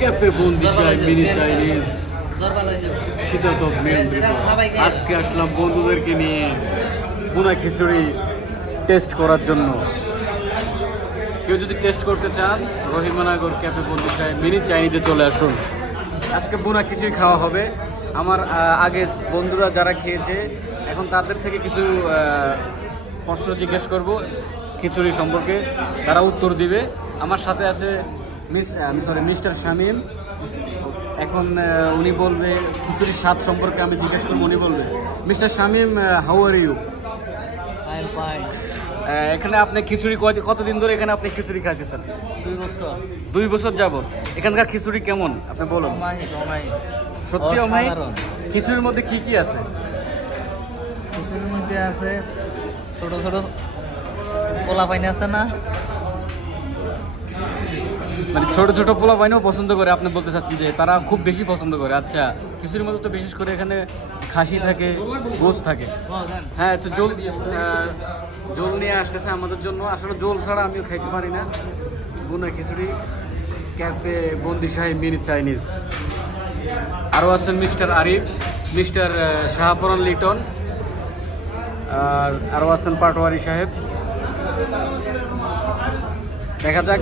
Cafe বন্দি শাহী mini Chinese শীতাতপ main. আজকে আসলাম বন্ধুদেরকে নিয়ে ভুনা খিচুড়ি টেস্ট করার জন্য। কেউ যদি টেস্ট করতে চান রহিমানগর ক্যাফে বন্দি শাহী মিনি চাইনিজে চলে আসুন। আজকে ভুনা খিচুড়ি খাওয়া হবে। আমার আগে বন্ধুরা যারা খেয়েছে এখন তাদের থেকে কিছু প্রশ্ন জিজ্ঞেস করব খিচুড়ি সম্পর্কে, তারা উত্তর দিবে। আমার সাথে আছে মিস্টার শামীম। এখন উনি বলবে খিচুড়ির স্বাদ সম্পর্কে, আমি জিজ্ঞেস করবো, উনি বলবে। Mister Shamim, how are you? এখানে আপনি খিচুড়ি কতদিন ধরে এখানে আপনি খিচুড়ি খাইতেছেন? 2 বছর। 2 বছর যাবত। এখানকার খিচুড়ি কেমন আপনি বলুন? সত্যি অমাই? খিচুড়ির মধ্যে কি কি আছে? খিচুড়ির মধ্যে আছে ছোট ছোট পোলা পাইন আছে না, মানে ছোট ছোট পোলা পাইনও পছন্দ করে আপনি বলতে চাচ্ছেন যে তারা খুব বেশি পছন্দ করে। আচ্ছা, খিচুড়ির মধ্যে তো বিশেষ করে এখানে খাসি থাকে, গোস থাকে। হ্যাঁ, তো জল নিয়ে আসতেছে আমাদের জন্য। আসলে জল ছাড়া আমিও খাইতে পারি না। ভুনা খিচুড়ি ক্যাফে বন্দি শাহী মিনি চাইনিজ। আরও আছেন মিস্টার আরিফ, মিস্টার শাহপরান লিটন, আর আরও আছেন পাটোয়ারি সাহেব। দেখা যাক